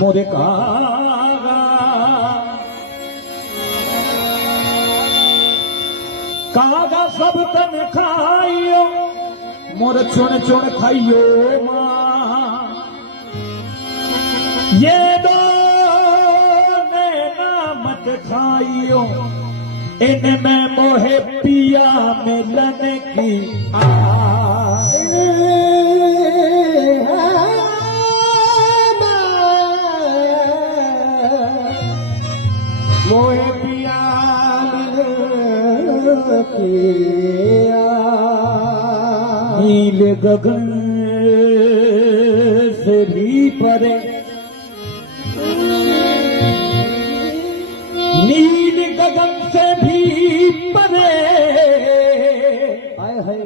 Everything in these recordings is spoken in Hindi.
मोरे कागा कागा सब तन खाइयो मोर चुन चुन खाइयो मां ये दो नैना मत खाइयो इनमें मोहे पिया मिलन की मोहे पिया नील गगन से भी परे नील गगन से भी परे आए है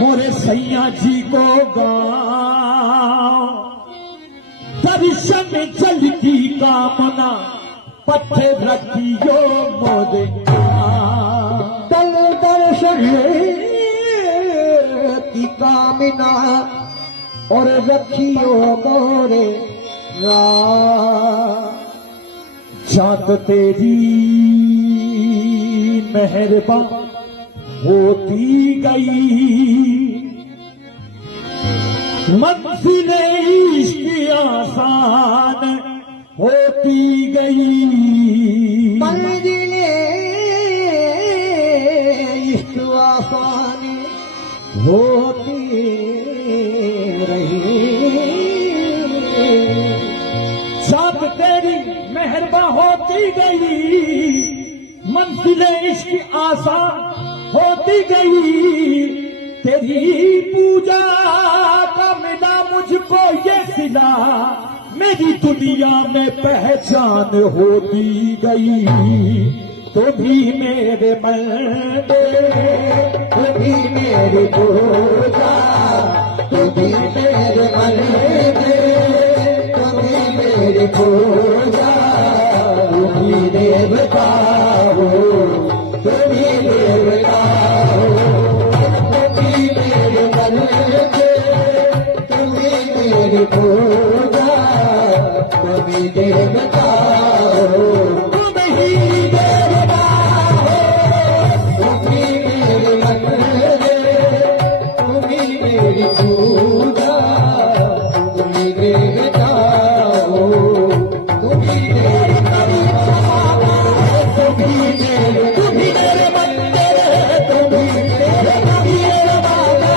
मोरे सैया जी को गाँव दर्शन जल की कामना पत्थे रखियो मोरे दल दर्शन की कामना और रखियो मोरे जात तेरी मेहरबान होती गई मंजिले इश्क आसान होती गई मंजिले इश्क आसान होती रही जात तेरी मेहरबा होती गई मंजिले इश्क आसान होती गई तेरी पूजा का मिला मुझको ये सिला मेरी दुनिया में पहचान होती गई तुम्ही मेरे बंदे तुम्ही मेरे पूजा तुम्ही मेरे बंदे तुम्ही मेरे पूजा तुम्ही देवता हो तुम्ही देवता हो तुम्ही मेरे बंदे तुम्ही मेरे पूजा तुम्ही देवता हो तुम्ही देवता हो तुम्ही मेरे बंदे तुम्ही मेरी पूजा तुम्ही देवता हो तुम्ही देवता तुम्ही मेरे बंदे तुम्ही मेरे बाबा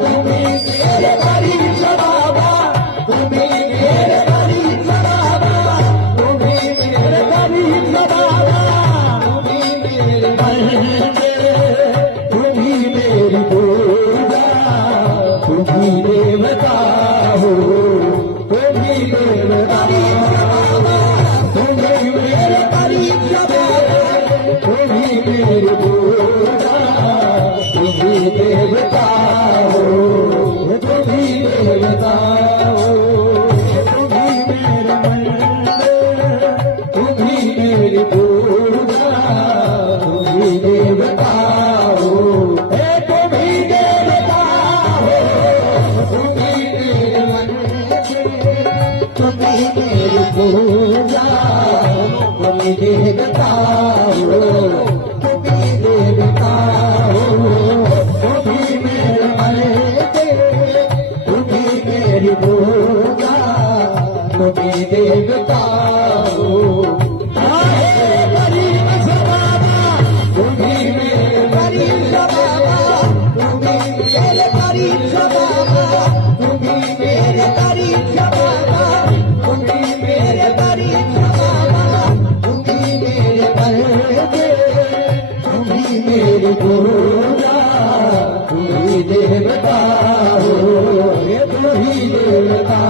तुम्ही मेरे गरीब बाबा तुम्ही मेरे गरीब बाबा तुम्ही मेरे गरीब बाबा तुम्ही मेरे बंदे तुम्ही मेरी पूजा तुम्ही देवता हो तुम्ही मेरे बाबा तुम्ही मेरे गरीब बाबा तुम्ही मेरी पूजा तुम्ही देवता हो तुम्ही देवता हो तुम्ही मेरे मंदिर तुम्ही मेरी पूजा तुम्ही देवता हो तुम्ही देवता हो तुम्ही मेरे मंदिर तुम्ही मेरी पूजा तुम्ही देवता हो तुम्ही देवता हो तुम्ही मेरे मंदिर तुम्ही मेरी पूजा तुम्ही देवता हो गरीब बाबा तुम्ही मेरे गरीब बाबा तुम्ही मेरे गरीब बाबा तुम्ही मेरे गरीब बाबा तुम्ही मेरे गरीब बाबा तुम्ही मेरे बंदे तुम्ही मेरी पूजा तुम्ही देवता हो तुम्ही देवता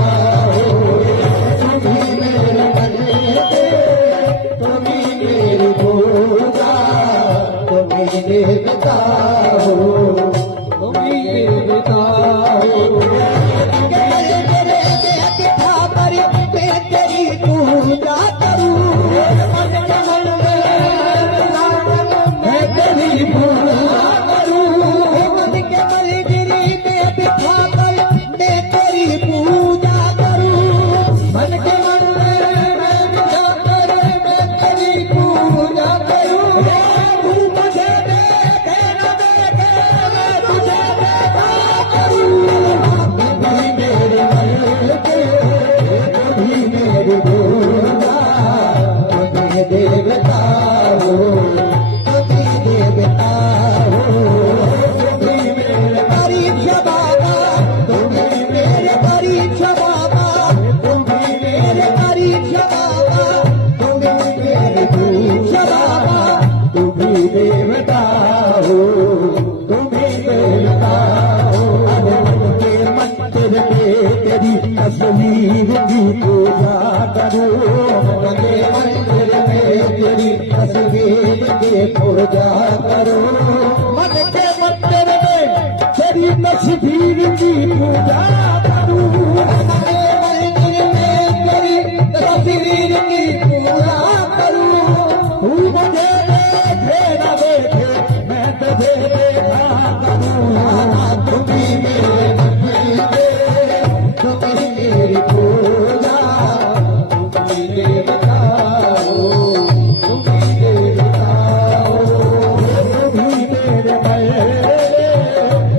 हो तुम्ही मेरे बंदे तुम्ही मेरी पूजा तुम्ही देवता हो तुम्ही देवता हो तस्वीर की पूजा करो बने मंदिर में तेरी तस्वीर की पूजा करो मन के मंदिर में तेरी तस्वीर की पूजा करूं बने मंदिर में तेरी तस्वीर की पूजा करूं तू मुझे देखे न देखे मैं तुझे देखा करूं तुम्ही मेरे तुम्ही मेरी पूजा तुम्ही देवताओ तुम्ही देवताओ तुम्ही मेरे मेरे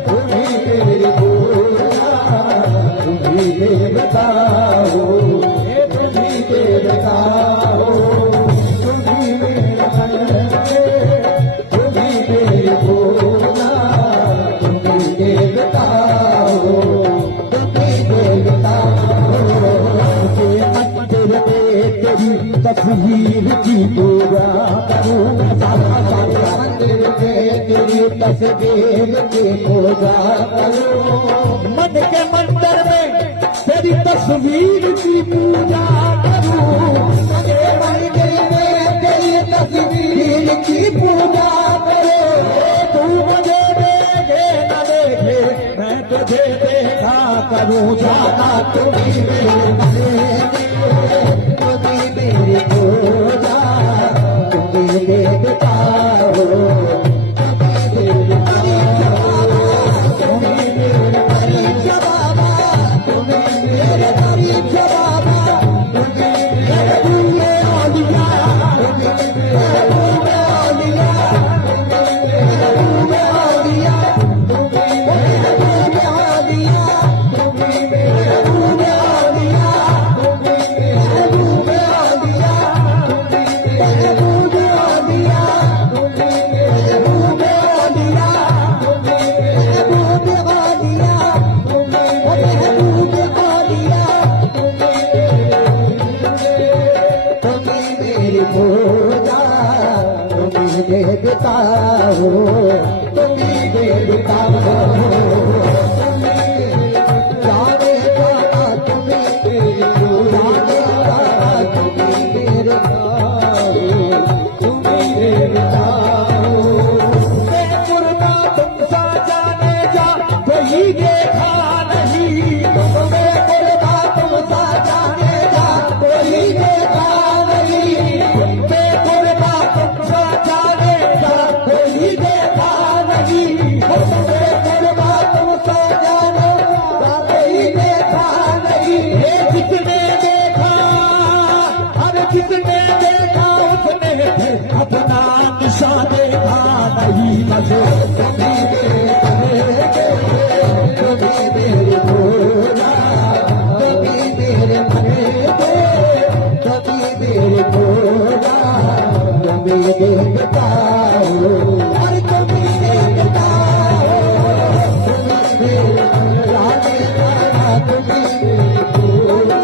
तुम्ही मेरी पूजा तुम्ही देवताओ तुम्ही देवताओ तुम्ही मेरे तुम्ही मेरी पूजा तुम्ही देवताओ तुम्ही देवताओ के मंदिर में तेरी तस्वीर की पूजा करूं मंदिर में तेरी तस्वीर की पूजा करो मन के मंदिर में तेरी तस्वीर की पूजा करूं के मंदिर में तेरी तस्वीर की पूजा करो तू मुझे देखे न देखे मैं तुझे देखा करूं जाना तुम्ही मेरे तुम्ही मेरी पूजा तुम्ही देवताओ तुम्ही देवताओ तुम्ही मेरे मरीज बाबा तुम्ही मेरे मरीज बाबा तुम्ही मेरे तूने औलिया तुम्ही मेरे औलिया तुम्ही मेरे औलिया तुम्ही मेरे औलिया तुम्ही मेरे औलिया तुम्ही मेरे औलिया तुम्ही मेरे औलिया तुम्ही मेरे औलिया तुम्ही मेरे औलिया तुम्ही मेरे औलिया तुम्ही मेरी पूजा तुम्ही देवताओ तुम्ही देवताओ जाने जाना तुम्ही मेरी पूजा तुम्ही मेरे तुम्ही देवताओ कुर्बा तुम सा जाने जा कोई देखा नहीं तुम्हें कुर्बा तुम सा जाने जा कोई देखा नहीं कुर्बा तुम सा जाने जा कोई देखा नहीं तुम्हें कुर्बा तुम सा जाने जा कोई देखा नहीं जिसने देखा हर जिसने देखा उसने अपना निशान देखा नहीं बसे तुम्ही मेरी पूजा तुम्ही मेरे तुम्ही मेरी पूजा तुम्ही देवताओ अरे तुम्ही देवताओ तुम्ही मेरे राधे राधा तुम्ही मेरी पूजा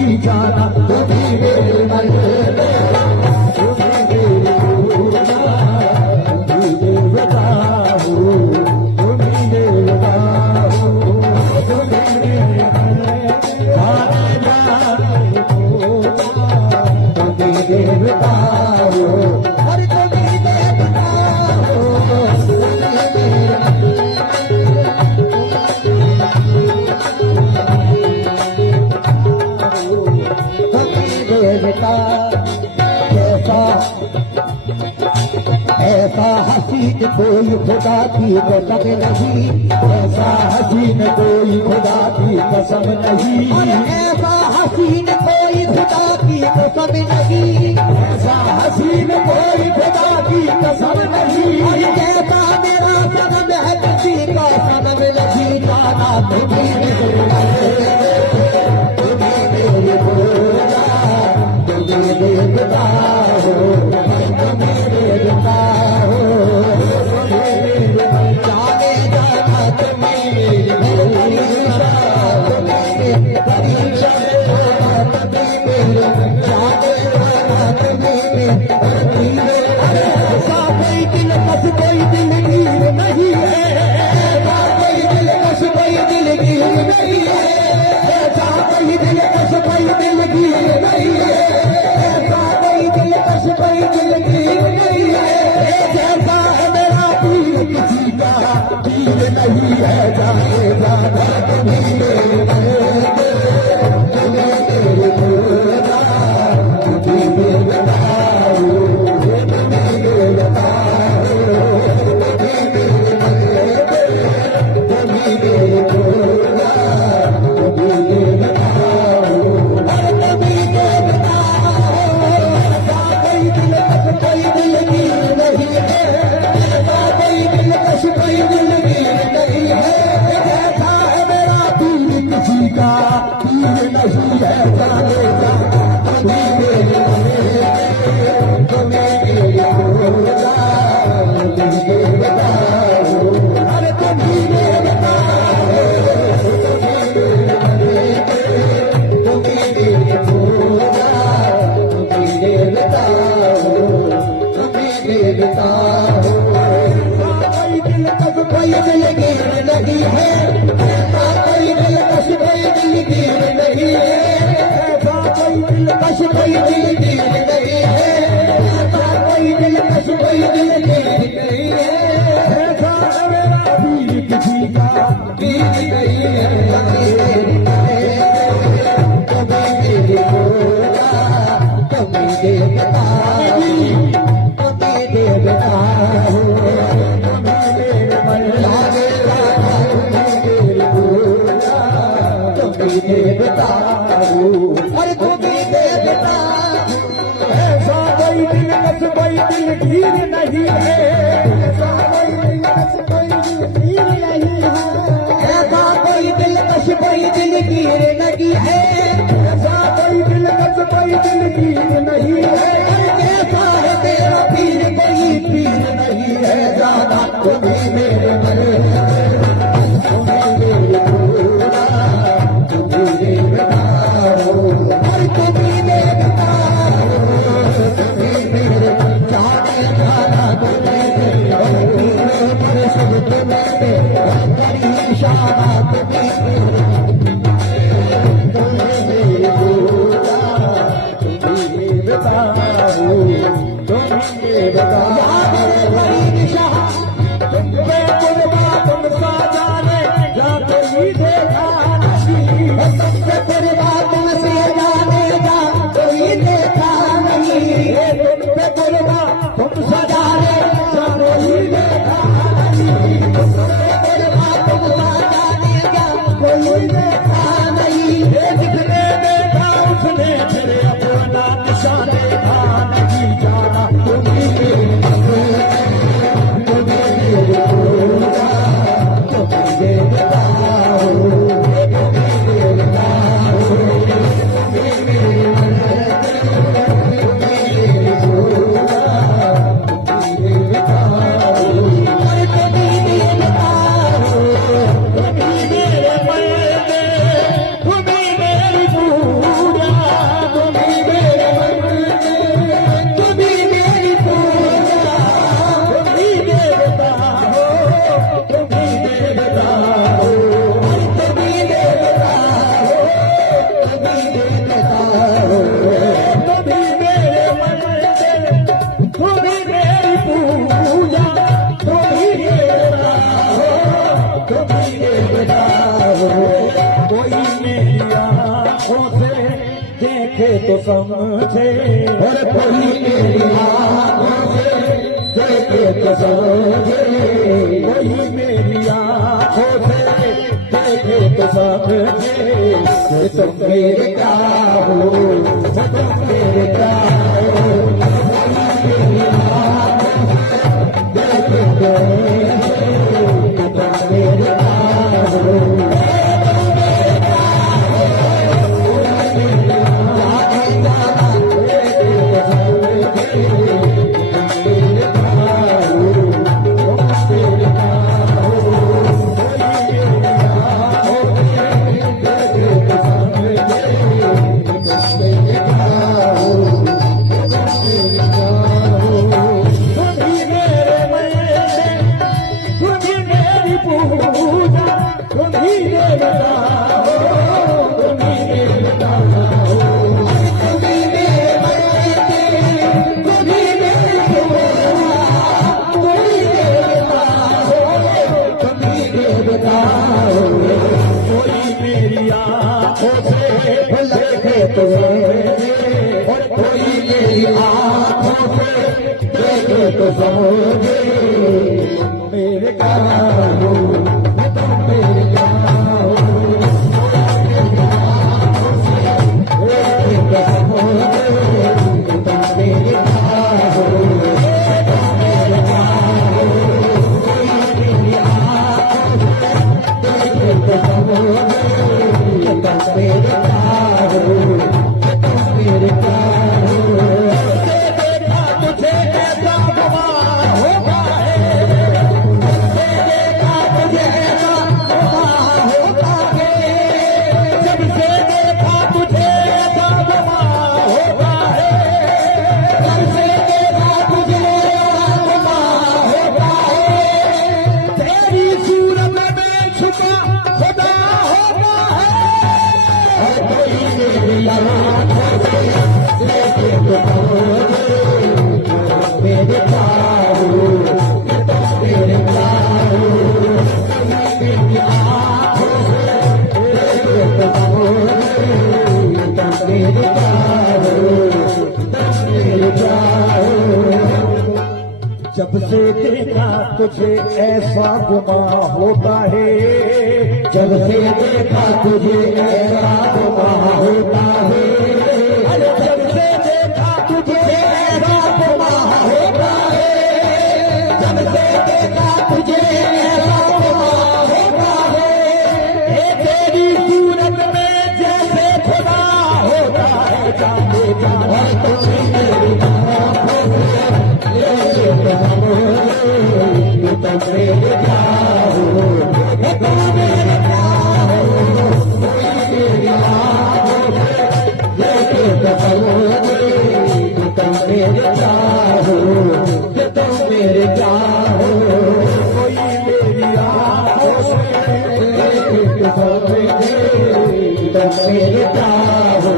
नहीं जाना, तुम्ही मेरे मन तुम्ही मेरे पूजा, तुम्ही देवता हो, तुम्ही देवता हो, तुम्ही मेरे मन आने जाने पूजा, तुम्ही देवता हो, अरे तुम्ही देवता हो, तुम्ही देवता। ऐसा हसीन कोई खुदा की कसम नहीं, ऐसा हसीन कोई खुदा की कसम नहीं, ऐसा हसीन कोई खुदा की कसम नहीं, ऐसा हसीन कोई खुदा की कसम नहीं, जैसा मेरा सनम है किसी का सनम नहीं जाना, तुम्ही मेरे तुम्ही मेरे भोला, तुम्ही देवता हो, तुम्ही देवता हो, तुम्ही मेरे जाने जाना तुम्ही मेरी परीक्षा, तुम्ही मेरी परीक्षा, तुम्ही मेरे जाने जाना तुम्ही मेरी परीक्षा। अरे ऐसा कोई दिलकश कोई दिलगीर नहीं है, ऐसा कोई दिलकश कोई दिलगीर नहीं है, ऐसा कोई दिलकश कोई दिलगीर नहीं है, ऐसा कोई दिलकश कोई दिलगीर नहीं है, जैसा है मेरा पीर किसी का पीर नहीं है, जाने जाना तुम्ही मेरे तुम्ही मेरे भोला, तुम्ही देवता हो, तुम्ही देवता हो, तुम्ही मेरे तुम्ही मेरे भोला, तुम्ही देवता हो, अरे तुम्ही देवता हो, ऐसा कोई दिलकश कोई दिलगीर नहीं है, ऐसा कोई दिलकश कोई दिलगीर नहीं है, जैसा है मेरा पीर किसी का पीर नहीं है, जाने जाना तुम्ही मेरे तुम्ही मेरे भोला, तुम्ही देवता हो, अरे तुम्ही देवता हो, तुम्ही मेरे भोला, तुम्ही देवता हो, तुम्ही देवता हो। कोई दिलकश कोई दिलगीर नहीं है, ऐसा कोई दिलकश कोई दिलगीर नहीं है, ऐसा कोई दिलकश कोई दिलगीर नहीं है, ऐसा कोई दिलकश कोई दिलगीर नहीं है, ऐसा है मेरा पीर किसी का पीर नहीं है, तुम्ही मेरे भोला, तुम्ही देवता हो, तुम्ही देवता हो, तुम्ही मेरे मन लागे राधा, तुम्ही मेरे भोला, तुम्ही देवता हो, अरे तुम्ही देवता हो, ऐसा कोई दिलकश कोई दिलगीर नहीं है, ऐसा कोई दिलकश कोई दिलगीर नहीं है, ऐसा कोई दिलकश कोई दिलगीर नहीं है, ऐसा कोई दिलकश कोई दिलगीर नहीं है, जैसा है मेरा पीर कोई पीर नहीं है, जाना तुम्ही मेरे मन तुम्ही मेरे भोला, तुम्ही देवता हो, और तुम्ही देवता हो, तुम्ही मेरे जाने जाना तुम्ही तुम्ही मेरे सब तुम्हें करी इशारा तुम्ही तुम्ही मेरे भोला, तुम्ही देवता हो, तुम्ही देवता यादें करी निशा तुम्हें कुर्बा तुम सा जाने या कोई देखा नहीं, सबसे कुर्बा तुमसे जाने जा कोई देखा नहीं, तुम पे कुर्बा तुम सा जाने या कोई देखा नहीं, आंखों से देखे तो समझे, और कोई मेरी आँखों से देखे तो समझे, कोई मेरी आंखों से देखे तो समझे कि तुम मेरे क्या हो, तुम मेरे क्या हो, मेरी आँखों से देखे तो तुम मेरे क्या हो, तुम्ही मेरे मैंने, तुम्ही मेरी पूजा, तुम्ही मेरे हो, तुम्ही मेरे तुम्ही मेरे मैंने, तुम्ही मेरी पूजा, तुम्ही मेरे तुम्ही मेरे कोई मेरी आंखों से देखे तुम्हें, और कोई मेरी आँखों से देखे तो समझे, मेरे का हो, तुम मेरे क्या हो, देखे तो समझे, तुम मेरे क्या हो, तुम मेरे क्या हो, कोई मेरी आँखों से देखे तो समझे, तुम मेरे क्या हो, तुम मेरे क्या हो, देखा तुझे ऐसा गुमा होगा है, देखा तुझे ऐसा हुआ होता है, जब से देखा तुझे ऐसा गुमा होगा है, जब से देखा तुझे हुआ होता है, तेरी सूरत में छुपा खुदा होगा है, और कोई मेरी आँखों से देखे तो समझे, मेरे प्यार हो, मेरे प्यार हो, मेरी आँखों से देखे तो समझे, मेरे प्यार हो, मेरे प्यार हो, जब से देखा तुझे ऐसा गुमा होता है, जब से देखा तुझे ऐसा गुमा होता है, अरे जब से देखा तुझे ऐसा गुमा होता है, जब से देखा तुझे ऐसा गुमा होता है, ये तेरी सूरत में जैसे खुदा होता है, जाने जाने और तुझे मेरी आँखों से देखे तो समझे, तुम मेरे क्या हो, तुम मेरे क्या हो, कोई मेरी आँखों से देखे तो समझे, तुम मेरे क्या हो, तुम मेरे क्या हो, कोई मेरी आंखों से देखे तो समझे, तुम मेरे क्या हो,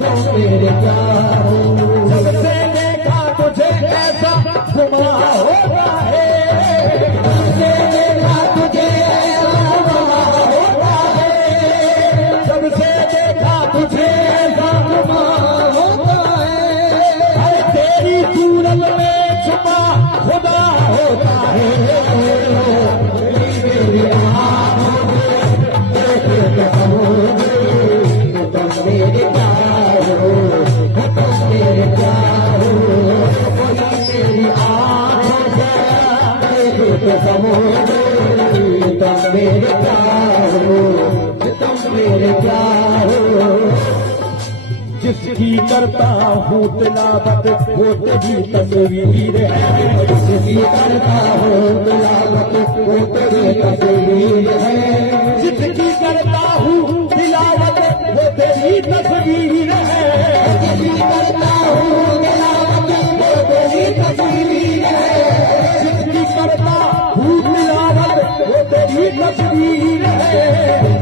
तुम मेरे क्या हो, जब से देखा तुझे ऐसा गुमा होता है, जब से देखा तुझे ऐसा गुमा होता है, जब से देखा तुझे ऐसा गुमा होता है, अरे तेरी सूरत में छुपा खुदा होता है, मेरी आँखों से देखे तो समझे, तुम मेरे क्या हो, तुम मेरे क्या हो, कोई मेरी आँखों से देखे तो समझे, तुम मेरे क्या हो, तुम मेरे क्या हो, जिसकी करता हूँ तिलावत वो तेरी तस्वीर है, जिसकी करता हो तिलावत वो तेरी तस्वीर है, जिसकी करता हूँ तिलावत वो तेरी तस्वीर है, जिसकी करता हूँ तिलावत वो तेरी तस्वीर है, जिसकी करता हूँ तिलावत वो तेरी तस्वीर है,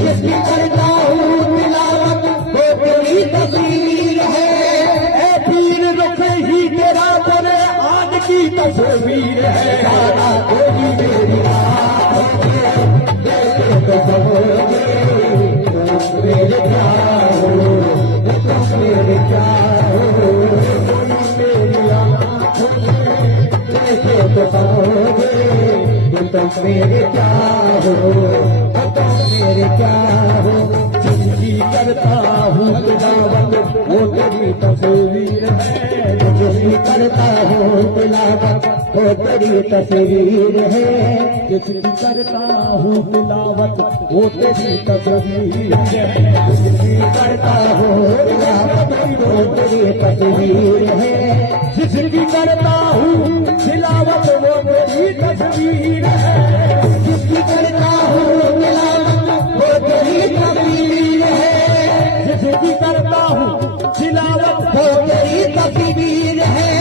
जिसकी करता हूँ तिलावत वो तेरी तस्वीर है, ऐ पीर रुख ही तेरा बोले आज की तस्वीर है, सारा कोई तुम मेरे क्या हो, तुम मेरे क्या हो। जिंदगी करता हूँ तिलावत वो तेरी तस्वीर है, जिंदगी करता हूँ तिलावत वो तेरी तस्वीर है, जिंदगी करता हूँ तिलावत वो तेरी तस्वीर है, जिंदगी करता हूँ तिलावत वो तेरी तस्वीर है, जिंदगी करता हूँ तिलावत वो तेरी तस्वीर है, जिंदगी करता हूँ तिलावत वो तेरी तस्वीर है, जिंदगी करता हूँ तिलावत वो तेरी तस्वीर है।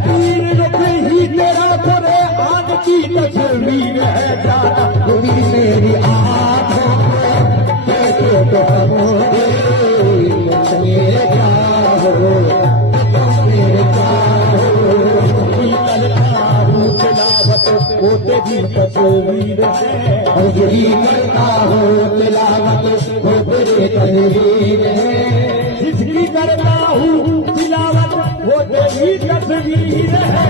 पीर रुख ही तेरा खुरे आग की तस्वीर है जाना, तुम मेरी आँखों में देखे तो हमोगे तुम मेरे क्या हो, तुम मेरे क्या हो। करता हूँ तिलावत वो तेरी तस्वीर है, अंजलि करता हूँ तिलावत वो तेरी तस्वीर है, जिंदगी करता हूँ तिलावत वो तेरी तस्वीर है,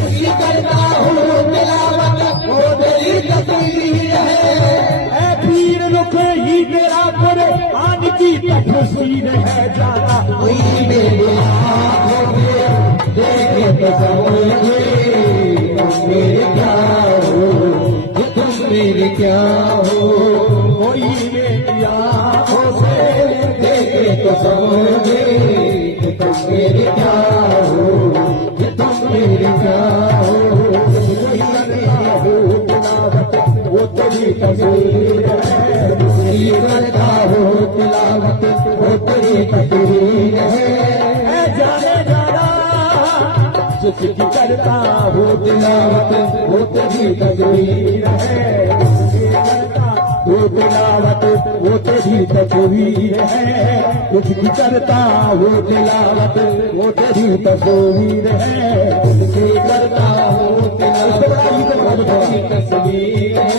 जिंदगी करता हूँ तिलावत वो तेरी तस्वीर है। पीर रुख ही तेरा कुरान की तस्वीर है जाना, कोई मेरे आँखों में देखे तो समझे तुम मेरे क्या हो, तुम मेरे क्या हो। कोई मेरी आँखों से देखे तो समझे तुम मेरे क्या हो, तुम मेरे क्या हो। कोई करता हो तिलावत वो तेरी तस्वीर है, कोई करता हो तिलावत वो तेरी तस्वीर है। जाने जाना जिसकी करता हो तिलावत वो तेरी तस्वीर है, वो तिलावत वो तेरी तस्वीर है, जिसकी करता हो तिलावत वो तेरी तस्वीर है, जिसकी करता हो तिलावत वो तेरी तस्वीर है,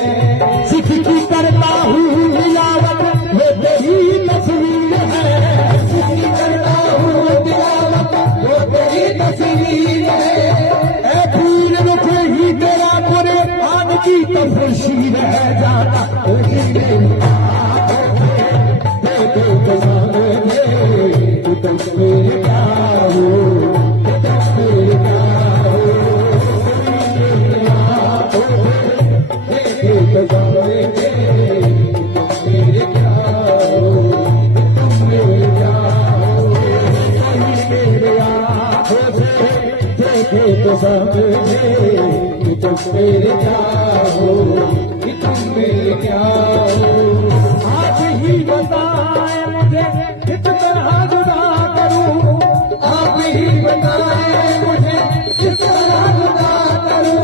जिसकी करता हूँ तिलावत वो तेरी तस्वीर है, जिसकी करता हूँ तिलावत वो तेरी तस्वीर है। पीर रुख ही तेरा कुरान की तस्वीर है जाना, तुम मेरे क्या हो, तुम मेरे क्या हो। देखे तो जाओगे तुम मेरे क्या हो, तुम मेरे क्या हो। मेरे आँखों से देखे तो समझे तुम मेरे क्या हो, तुम मेरे क्या हो। आज ही बताए मुझे किस तरह जुदा करूं, आप ही बताए मुझे किस तरह जुदा करूं,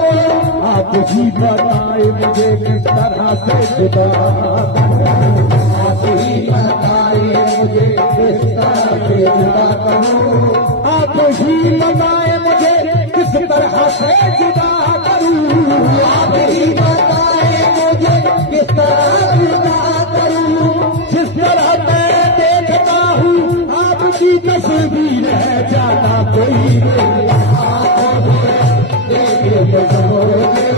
आप ही बताए मुझे किस तरह से जुदा करूं, आप ही बताए मुझे किस तरह से जुदा करूं, आप ही बताए मुझे किस तरह से जुदा करूं, आप ही बताए मुझे किस तरह जुदा करूं। जिस तरह मैं देखता हूँ आपकी तस्वीर है जाना, कोई मेरी आँखों में देखे तो समझे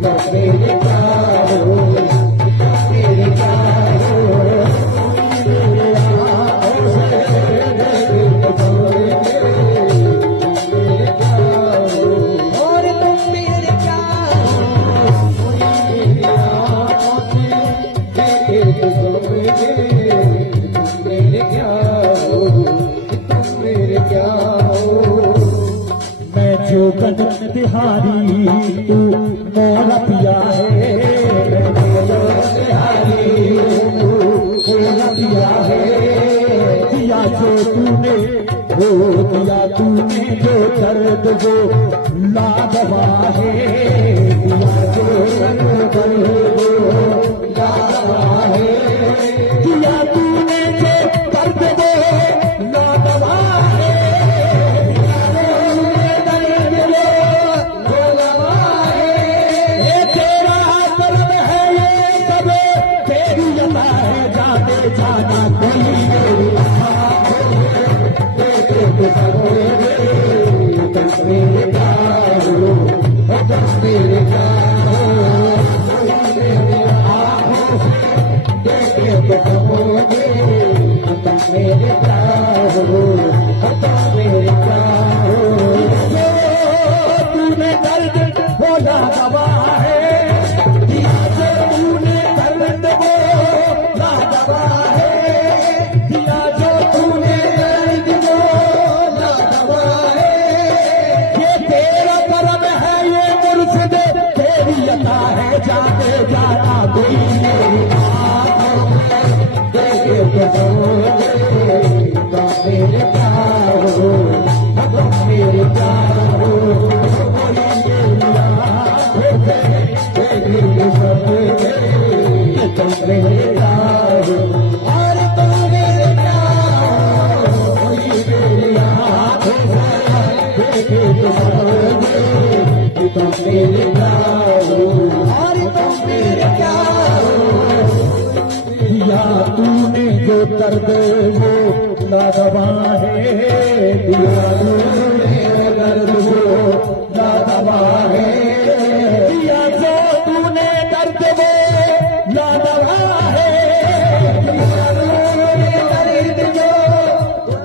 तुम मेरे क्या हो, तुम मेरे क्या हो। मेरे आँखों से देखे तो समझे तुम मेरे क्या हो, और तुम मेरे क्या हो। मेरी आँखों से देखे तो समझे तुम मेरे क्या हो, तुम मेरे क्या हो। मैं जो गन तिहारी तू मोरा पिया है, तिहारी तू मोरा पिया है, दिया जो तूने वो दिया तूने जो दर्द वो लाडवा है, दिया जो दर्द वो लाडवा है, दिया तूने जो दर्द वो लाडवा है, ये तेरा दर्द है ये सब तेरी अता है, जाने जाना कोई मेरी आँखों में देखे तो समझे तुम मेरे क्या हो, तुम मेरे दवा है, दिया जो तूने दर्द वो ना दवा है, दिया जो तूने दर्द वो ना दवा है। ये तेरा करम है, ये मुर्शिद तेरी अता है, जाते जाना कोई मेरी आँखों में देखे तो मेरे प्यार हो, मेरे प्यार हो, कोई मेरी आँखों में देखे तो मेरे प्यार हो, और तुम मेरे प्यार हो, कोई मेरी आँखों में देखे तो मेरे प्यार हो, और तुम मेरे प्यार हो। दिया तूने जो दर्द वो ना दवा है, दिया तूने दर्द वो ना दवा है, दिया जो तूने दर्द वो ना दवा है, दिया तूने दर्द जो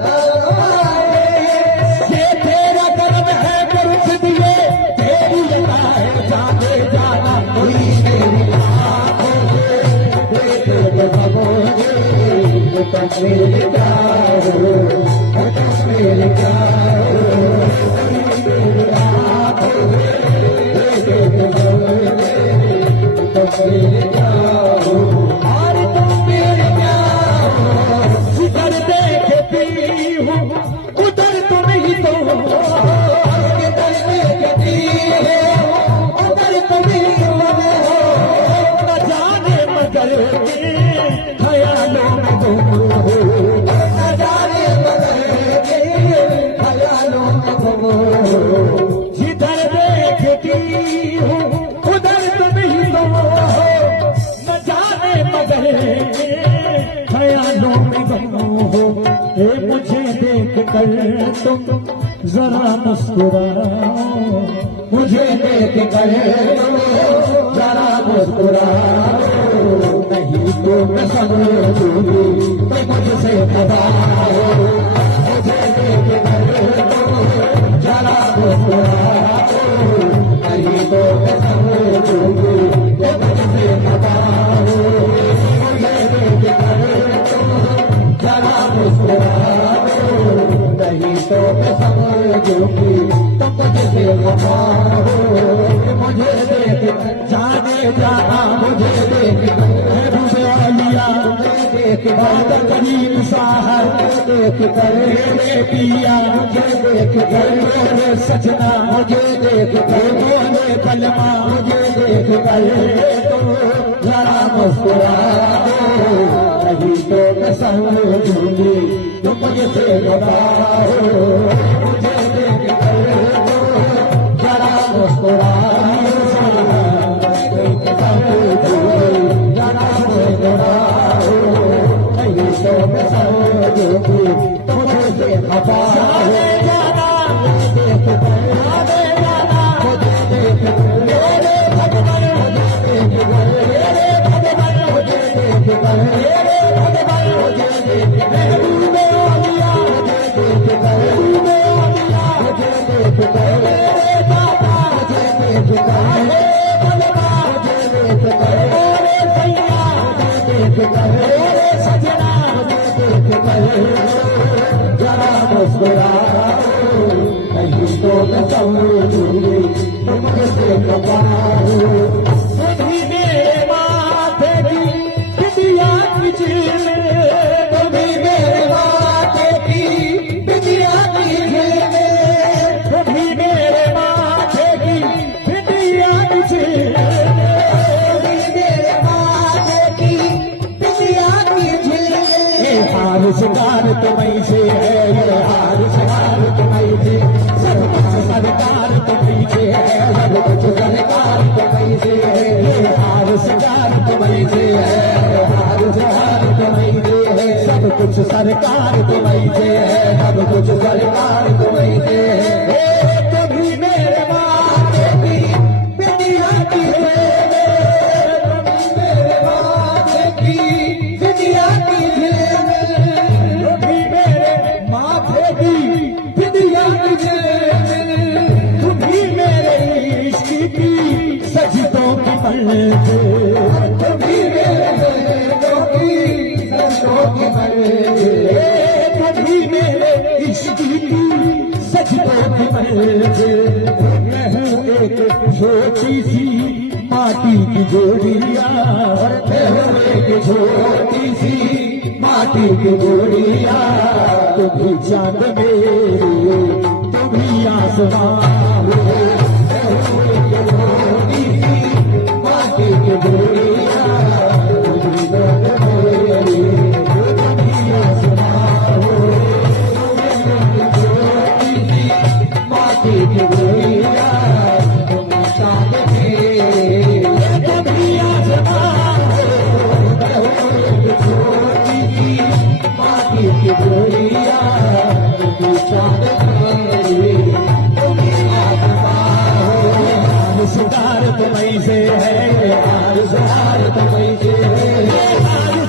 ना दवा है। ये तेरा करम है मुर्शिद, ये तेरी अता है, जाते जाना कोई मेरी आँखों से देखे तो मेरे प्यार हो, मेरे प्यार हो, मेरे आँखों में देखे तो मेरे प्यार हो, और तुम मेरे प्यार हो। जिधर देखती हूँ उधर तुम ही तो हो, किधर देखती हो उधर तुम ही हो, न जाने मगर के ख्यालों में गुम हो, न जाने मगर के ख्यालों में गुम हो। जिधर देखती हूँ उधर तुम ही तो हो, न जाने मगर के ख्यालों में गुम हो। ए मुझे देख कर तुम जरा मुस्कुराओ, मुझे देख कर जरा मुस्कुराओ, नहीं तो मैं समझूंगी तो मुझसे दबाओ। मुझे देख कर जरा मुस्कुराओ, नहीं तो मैं समझूंगी तो मुझसे दबाओ। मुझे देख कर जरा मुस्कुराओ, नहीं तो मैं समझूंगी तो मुझसे दबाओ। मुझे देख जाने जाना मुझे देख लिया मुझे देख बादल करीम साहब देख कर मेरे पिया, मुझे देख कर मेरे सजना, मुझे देख कर बोले कलमा, मुझे देख कर तो जरा मुस्कुरा दो, नहीं तो मैं समझूंगी तुम मुझसे बताओ। मुझे देख कर तो जरा मुस्कुरा दो, जरा मुस्कुराओ, नहीं तो मैं समझूंगी तुम मुझसे बताओ। जाने जाना देख कर जाने जाना मुझे देख कर मेरे भगवान, मुझे देख कर मेरे भगवान, मुझे देख कर मेरे भगवान, मुझे देख कर महबूबे औलिया, मुझे देख कर महबूबे औलिया, मुझे देख कर मेरे दाता, मुझे देख कर मेरे भगवा, मुझे देख कर मेरे सैया, मुझे देख कर मेरे सजना, मुझे देख कर जरा मुस्कुराओ, नहीं तो मैं समझूंगी तुम मुझसे बताओ। कभी मेरे माथे की बिटिया की झील, कभी मेरे माथे की बिटिया की झील, कभी मेरे माथे की बिटिया की झील, कभी मेरे माथे की बिटिया की झील। ये हार शिकार तुम्हीं से है, ये हार शिकार तुम्हीं से, सब कुछ सरकार तुम्हीं से है, सब कुछ सरकार तुम्हीं से है, ये हार शिकार तुम्हीं से है, हार शिकार तुम्हीं से है, सब कुछ सरकार तुम्हीं से है, सब कुछ सरकार तुम्हीं से है। ए, कभी मेरे माथे की बिटिया की झील, कभी मेरे माथे की बिटिया की झील, कभी मेरे माथे की बिटिया की झील, कभी मेरे इश्क की मंजिल कभी मेरे दिलों की सजदों की मंजिल कभी मेरे इश्क की सजदों की मंजिल मैं हूँ एक छोटी सी माटी की जोड़िया मैं हूँ एक छोटी सी माटी की गोरिया तुम भी चांद मेरे तुम भी आसमां छोटी सी माटी की गोरिया माटी की गोरिया तुम चांद तुम भी आसमां छोटी सी माटी की गोरिया तुम चांद सितार तुम्हीं से है हार तुम्हीं से है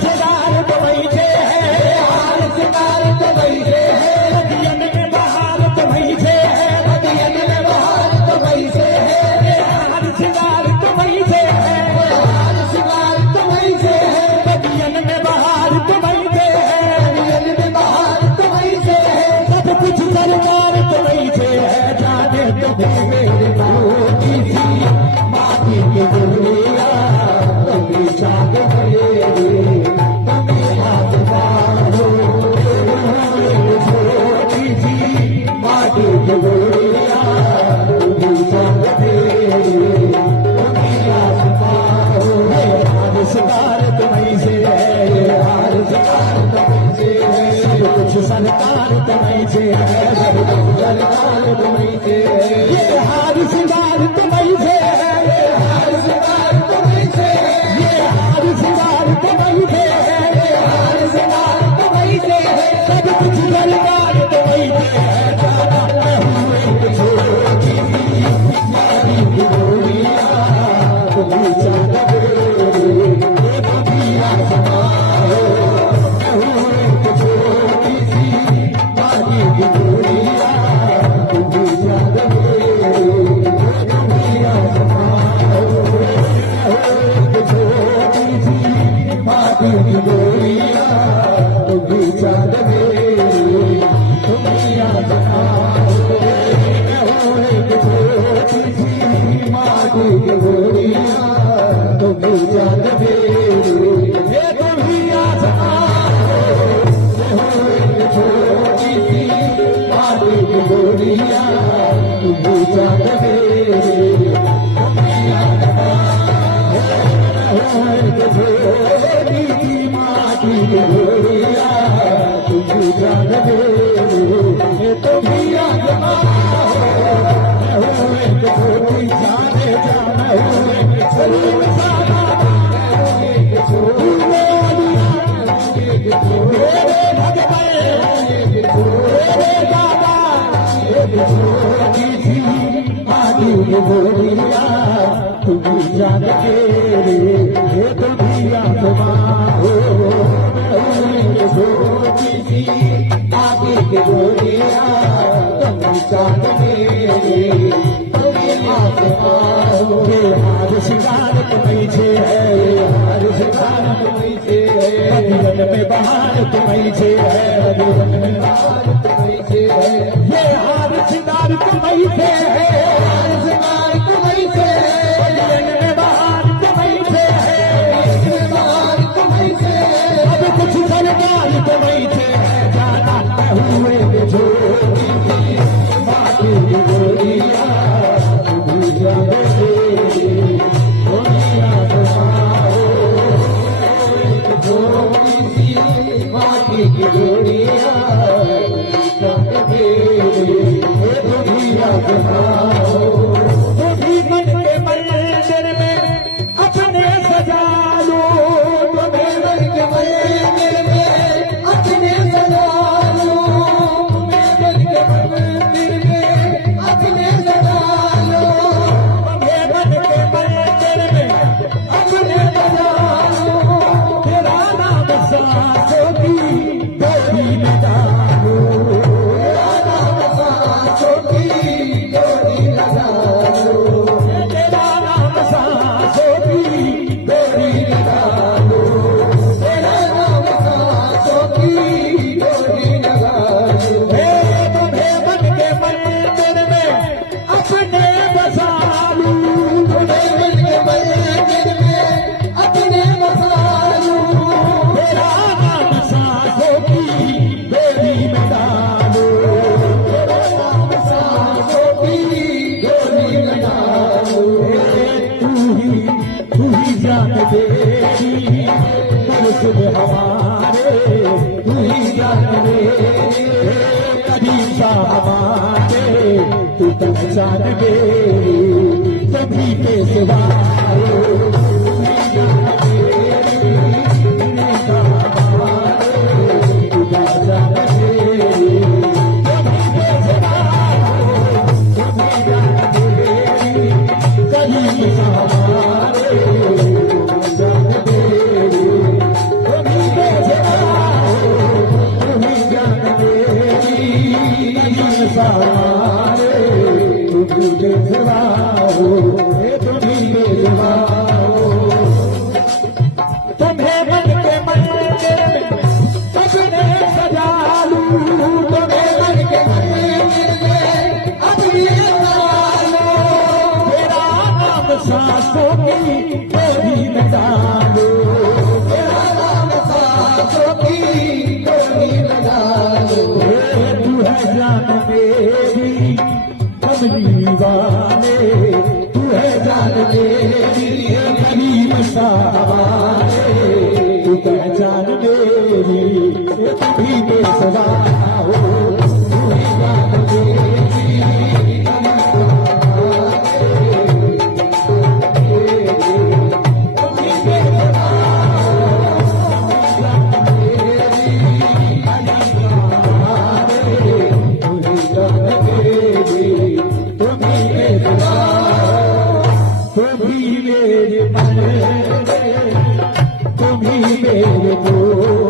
सितार तुम्हीं से है हार सितार तुम्हीं से है नदियन में बहार तुम्हीं से है नदियन में बहार तुम्हीं से है हार सितार तुम्हीं से है हार सितार तुम्हीं से है नदियन में बहार तुम्हीं से है नदियन में बहार तुम्हीं से है सब कुछ सरकार तुम्हीं से है जाने तुम्हें मेरे छोटी सी माटी की गोरिया तुम चांद मेरे तुम आसमां हो छोटी सी माटी की गोरिया तुम चांद मेरे तुम आसमां हो हार सितार तुम्हीं से है हार सितार तुम्हीं से है सब कुछ सरकार तुम्हीं से है सरकार तुम्हीं से है ये हार सितार तुम्हीं से है हार सितार तुम्हीं से है ये हार सितार तुम्हीं से है हार सितार तुम्हीं से है सब कुछ सरकार तुम्हीं से है जाना मैं हूँ एक छोटी सी माटी की गोरिया तुम चांद मेरे तुम आसमां हो मैं हूँ एक छोटी सी माटी की गोरिया तुम चांद मेरे तुम आसमां हो मैं हूँ एक छोटी सी माटी की गोरिया तुम चांद मेरे तुम आसमां हो मैं हूँ एक छोटी सी माटी की गोरिया तुम चांद मेरे ये तुम ही आसमां मैं हूँ एक छोटी सी माटी की गोरिया तुम चांद मेरे तुम आसमां हो मैं हूँ एक छोटी सी माटी की गोरिया तुम चांद मेरे ये तुम ही आसमां हो मैं हूँ एक छोटी चांद मैं हूँ एक छोटी सादा मैं हूँ एक छोटी मेरे भगवान मेरे दादा एक छोटी सी माटी की गोरिया तुम जान के ये तुम आसमां हो मैं हूँ एक छोटी सी माटी की गोरिया तुम जान मेरे तुम आसमां हो ये हार शिकार तुम्हीं से है हार सितार तुम्हीं से है नदियन में बहार तुम्हीं से है नदियन में बहार तुम्हीं से है ये हार शिकार तुम्हीं से है हार सितार तुम्हीं से है नदियन में बहार तुम्हीं से है में बहार तुम्हीं से है अब कुछ सरकार तुम्हीं से है जाना मैं हूँ एक छोटी सी माटी की गोरिया तुम जान मेरे तुम आसमां हो एक छोटी सी माटी की गोरिया जान तेरी मुर्शिद हमारे तू ही जान मेरी करीम शाह हमारे तू पहचान मेरी कभी के सिवा तुम्हें मन के मंदिर में अपने सजा लूं तुम्हें मन के मंदिर में अपने सजा लूं तेरा नाम सांसों की गोदी में डालो तेरा नाम सांसों की गोदी में डालो तू है जान मेरी कमली वाले तू है जान मेरी करीम साहबारे तू पहचान मेरी तभी के सवा हो तू ही जान मेरी तुम्ही मेरे मन तुम्ही मेरे को